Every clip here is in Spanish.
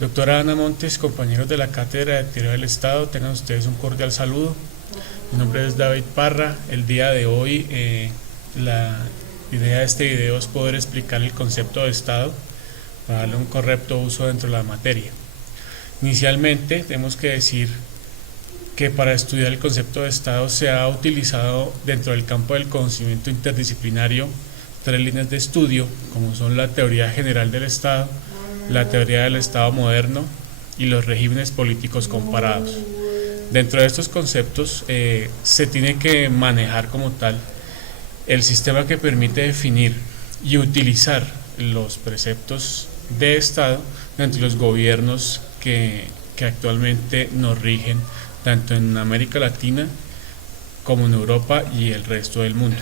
Doctora Ana Montes, compañeros de la Cátedra de Teoría del Estado, tengan ustedes un cordial saludo. Mi nombre es David Parra. El día de hoy la idea de este video es poder explicar el concepto de Estado para darle un correcto uso dentro de la materia. Inicialmente tenemos que decir que para estudiar el concepto de Estado se ha utilizado dentro del campo del conocimiento interdisciplinario tres líneas de estudio, como son la teoría general del Estado, la teoría del Estado moderno y los regímenes políticos comparados. Dentro de estos conceptos se tiene que manejar como tal el sistema que permite definir y utilizar los preceptos de Estado dentro de los gobiernos que actualmente nos rigen tanto en América Latina como en Europa y el resto del mundo.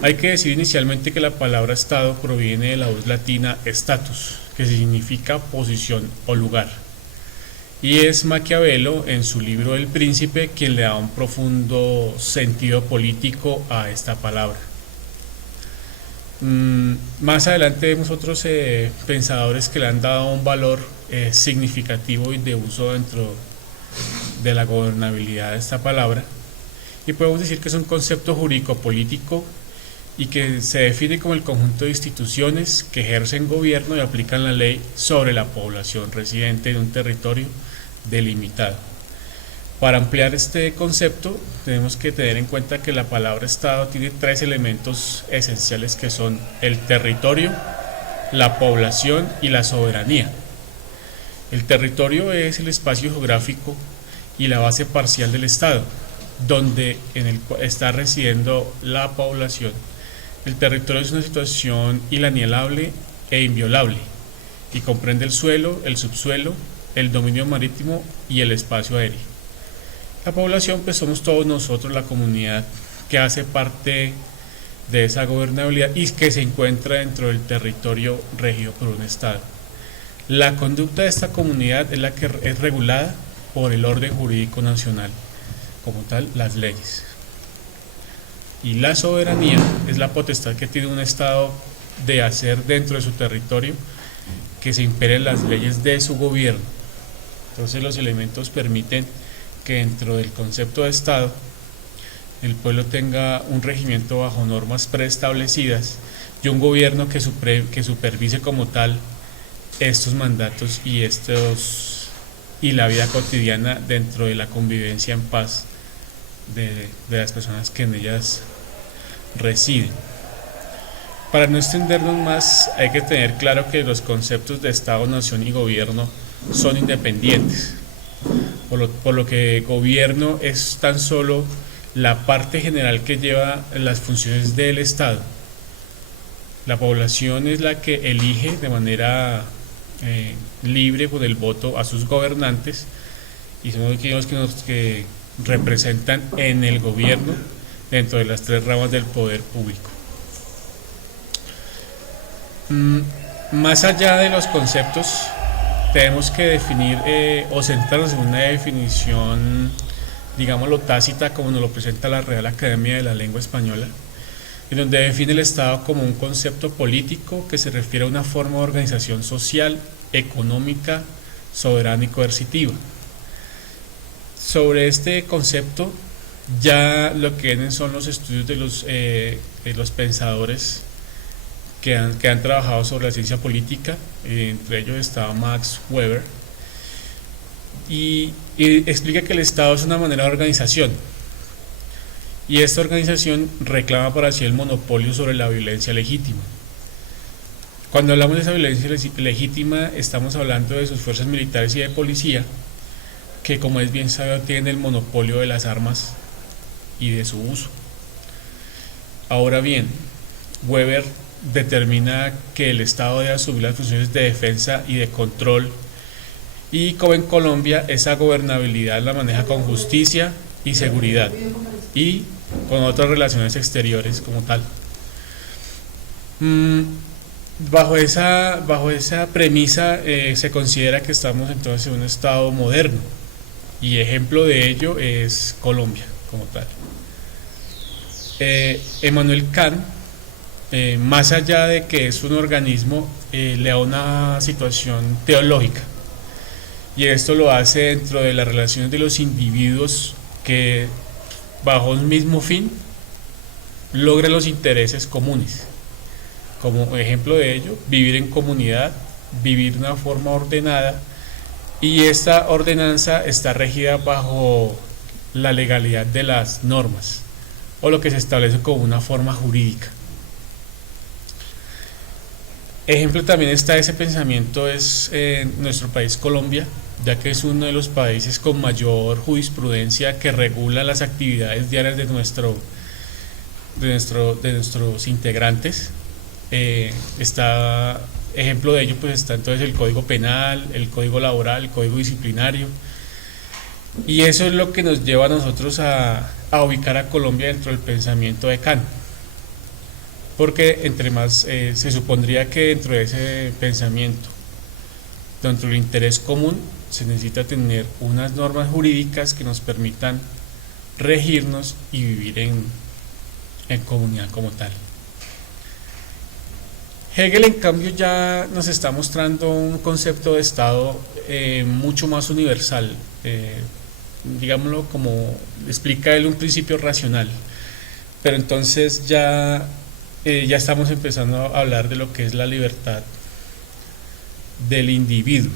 Hay que decir inicialmente que la palabra Estado proviene de la voz latina status, que significa posición o lugar, y es Maquiavelo en su libro El Príncipe quien le da un profundo sentido político a esta palabra. Más adelante vemos otros pensadores que le han dado un valor significativo y de uso dentro de la gobernabilidad de esta palabra, y podemos decir que es un concepto jurídico-político y que se define como el conjunto de instituciones que ejercen gobierno y aplican la ley sobre la población residente en un territorio delimitado. Para ampliar este concepto tenemos que tener en cuenta que la palabra Estado tiene tres elementos esenciales que son el territorio, la población y la soberanía. El territorio es el espacio geográfico y la base parcial del Estado, donde está residiendo la población. El territorio es una situación inalienable e inviolable y comprende el suelo, el subsuelo, el dominio marítimo y el espacio aéreo. La población, pues somos todos nosotros, la comunidad que hace parte de esa gobernabilidad y que se encuentra dentro del territorio regido por un Estado. La conducta de esta comunidad es la que es regulada por el orden jurídico nacional, como tal, las leyes. Y la soberanía es la potestad que tiene un Estado de hacer dentro de su territorio que se imperen las leyes de su gobierno. Entonces los elementos permiten que dentro del concepto de Estado el pueblo tenga un regimiento bajo normas preestablecidas y un gobierno que supervise como tal estos mandatos y la vida cotidiana dentro de la convivencia en paz de las personas que en ellas residen. Para no extendernos más, hay que tener claro que los conceptos de Estado, nación y gobierno son independientes, por lo que gobierno es tan solo la parte general que lleva las funciones del Estado. La población es la que elige de manera libre con el voto a sus gobernantes y son aquellos que representan en el gobierno dentro de las tres ramas del poder público. Más allá de los conceptos, tenemos que definir o centrarnos en una definición, digámoslo tácita, como nos lo presenta la Real Academia de la Lengua Española, en donde define el Estado como un concepto político que se refiere a una forma de organización social, económica, soberana y coercitiva. Sobre este concepto ya lo que vienen son los estudios de los pensadores que han trabajado sobre la ciencia política, entre ellos estaba Max Weber, y explica que el Estado es una manera de organización, y esta organización reclama para sí el monopolio sobre la violencia legítima. Cuando hablamos de esa violencia legítima, estamos hablando de sus fuerzas militares y de policía, que como es bien sabido tienen el monopolio de las armas y de su uso. Ahora bien, Weber determina que el Estado debe asumir las funciones de defensa y de control, y como en Colombia esa gobernabilidad la maneja con justicia y seguridad y con otras relaciones exteriores como tal. Bajo esa premisa se considera que estamos entonces en un Estado moderno, y ejemplo de ello es Colombia como tal. Emmanuel Kant, más allá de que es un organismo, le da una situación teológica. Y esto lo hace dentro de las relaciones de los individuos que bajo un mismo fin logran los intereses comunes. Como ejemplo de ello, vivir en comunidad, vivir de una forma ordenada, y esta ordenanza está regida bajo la legalidad de las normas o lo que se establece como una forma jurídica. Ejemplo también está ese pensamiento es en nuestro país Colombia, ya que es uno de los países con mayor jurisprudencia que regula las actividades diarias de nuestros integrantes. Está ejemplo de ello pues está entonces el Código Penal, el Código Laboral, el Código Disciplinario, y eso es lo que nos lleva a nosotros a ubicar a Colombia dentro del pensamiento de Kant, porque entre más se supondría que dentro de ese pensamiento, dentro del interés común, se necesita tener unas normas jurídicas que nos permitan regirnos y vivir en comunidad como tal. Hegel en cambio ya nos está mostrando un concepto de Estado mucho más universal, digámoslo como explica él un principio racional, pero entonces ya estamos empezando a hablar de lo que es la libertad del individuo.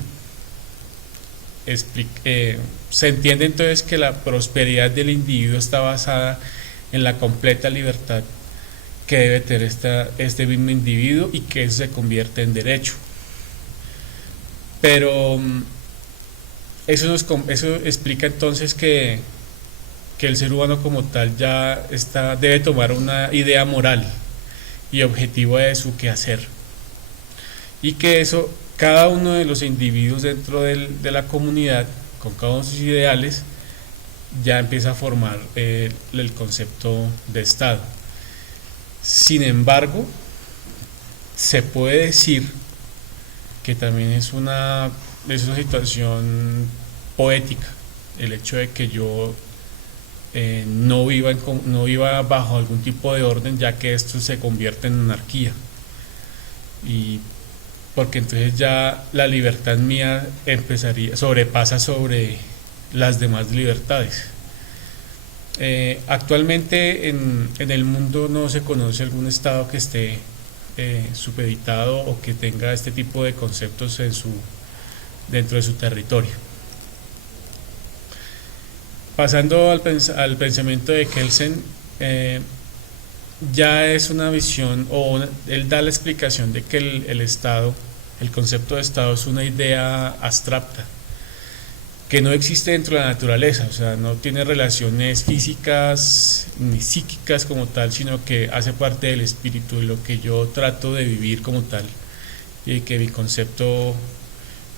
Se entiende entonces que la prosperidad del individuo está basada en la completa libertad que debe tener este mismo individuo y que eso se convierte en derecho. Pero eso explica entonces que el ser humano como tal ya debe tomar una idea moral y objetiva de su quehacer, y que eso cada uno de los individuos dentro de la comunidad con cada uno de sus ideales ya empieza a formar el concepto de Estado. Sin embargo, se puede decir que también es una situación poética el hecho de que yo no viva bajo algún tipo de orden, ya que esto se convierte en anarquía, y porque entonces ya la libertad mía sobrepasa sobre las demás libertades. Actualmente en el mundo no se conoce algún estado que esté supeditado o que tenga este tipo de conceptos dentro de su territorio. Pasando al pensamiento de Kelsen, ya es una visión, él da la explicación de que el Estado, el concepto de Estado es una idea abstracta que no existe dentro de la naturaleza, o sea, no tiene relaciones físicas ni psíquicas como tal, sino que hace parte del espíritu, de lo que yo trato de vivir como tal, y que mi concepto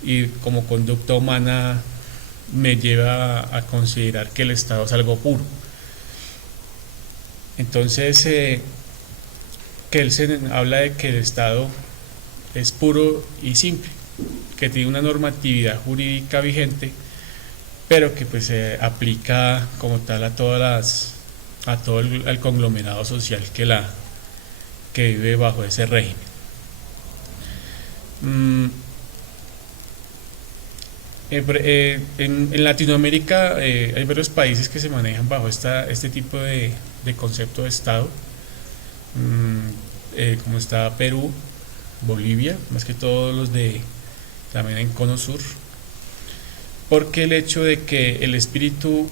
y como conducta humana me lleva a considerar que el Estado es algo puro. Entonces, Kelsen habla de que el Estado es puro y simple, que tiene una normatividad jurídica vigente, pero que pues se aplica como tal a todo el conglomerado social que vive bajo ese régimen. En Latinoamérica hay varios países que se manejan bajo este tipo de concepto de Estado, como está Perú, Bolivia, más que todos los también en Cono Sur, porque el hecho de que el espíritu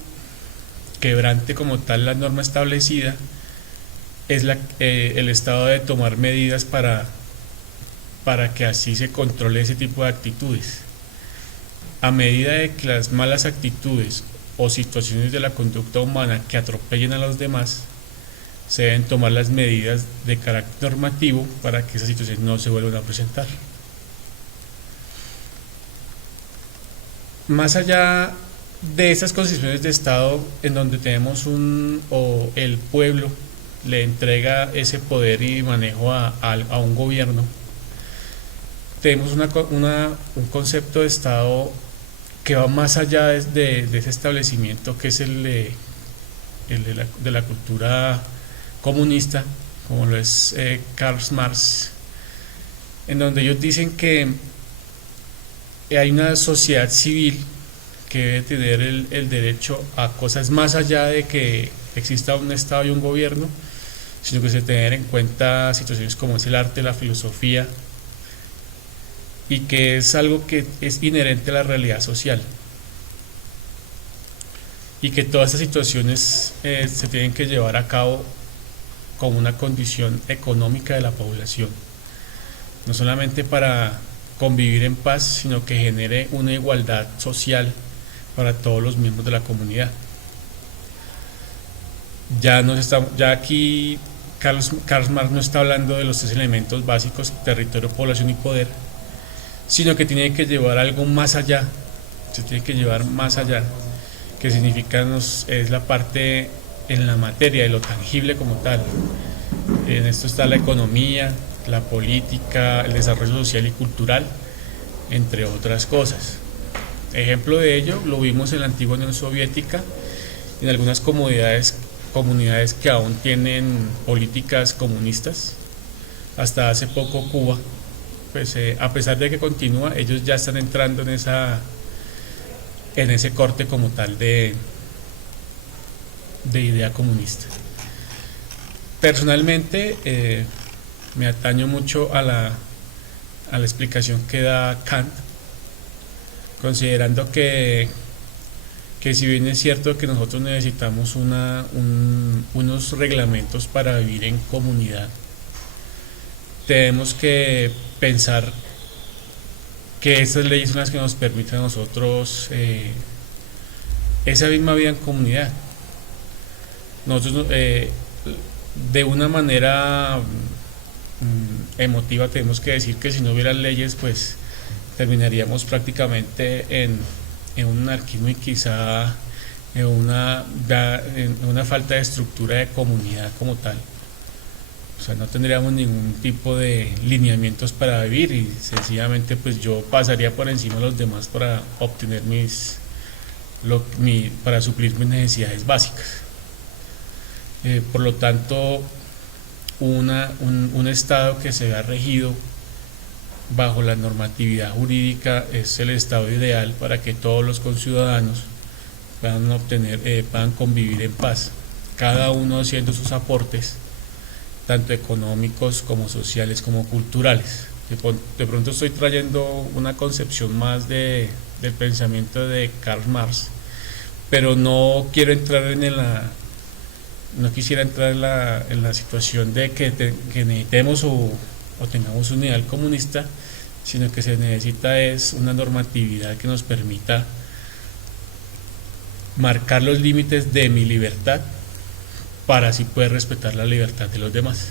quebrante como tal la norma establecida es el Estado de tomar medidas para que así se controle ese tipo de actitudes. A medida de que las malas actitudes o situaciones de la conducta humana que atropellen a los demás, se deben tomar las medidas de carácter normativo para que esas situaciones no se vuelvan a presentar. Más allá de esas concepciones de Estado en donde tenemos el pueblo le entrega ese poder y manejo a un gobierno, tenemos un concepto de Estado que va más allá de ese establecimiento, que es el de la cultura comunista, como lo es Karl Marx, en donde ellos dicen que hay una sociedad civil que debe tener el derecho a cosas más allá de que exista un Estado y un gobierno, sino que se tener en cuenta situaciones como es el arte, la filosofía, y que es algo que es inherente a la realidad social, y que todas estas situaciones se tienen que llevar a cabo como una condición económica de la población, no solamente para convivir en paz, sino que genere una igualdad social para todos los miembros de la comunidad. Ya aquí Karl Marx no está hablando de los tres elementos básicos: territorio, población y poder, sino que tiene que llevar algo más allá, se tiene que llevar más allá, que significa es la parte en la materia, de lo tangible como tal. En esto está la economía, la política, el desarrollo social y cultural, entre otras cosas. Ejemplo de ello lo vimos en la antigua Unión Soviética, en algunas comunidades que aún tienen políticas comunistas. Hasta hace poco Cuba, pues a pesar de que continúa, ellos ya están entrando en ese corte como tal de idea comunista. Personalmente me ataño mucho a la explicación que da Kant, considerando que si bien es cierto que nosotros necesitamos unos reglamentos para vivir en comunidad, tenemos que pensar que esas leyes son las que nos permiten a nosotros esa misma vida en comunidad. Nosotros de una manera emotiva tenemos que decir que si no hubiera leyes, pues terminaríamos prácticamente en un anarquismo y quizá en una falta de estructura de comunidad como tal. O sea, no tendríamos ningún tipo de lineamientos para vivir, y sencillamente pues yo pasaría por encima de los demás para obtener para suplir mis necesidades básicas. Por lo tanto, un Estado que se vea regido bajo la normatividad jurídica es el Estado ideal para que todos los conciudadanos puedan convivir en paz, cada uno haciendo sus aportes, tanto económicos como sociales como culturales. De pronto estoy trayendo una concepción más del pensamiento de Karl Marx, pero no quisiera entrar en la situación de que necesitemos o tengamos un ideal comunista, sino que se necesita es una normatividad que nos permita marcar los límites de mi libertad para así poder respetar la libertad de los demás.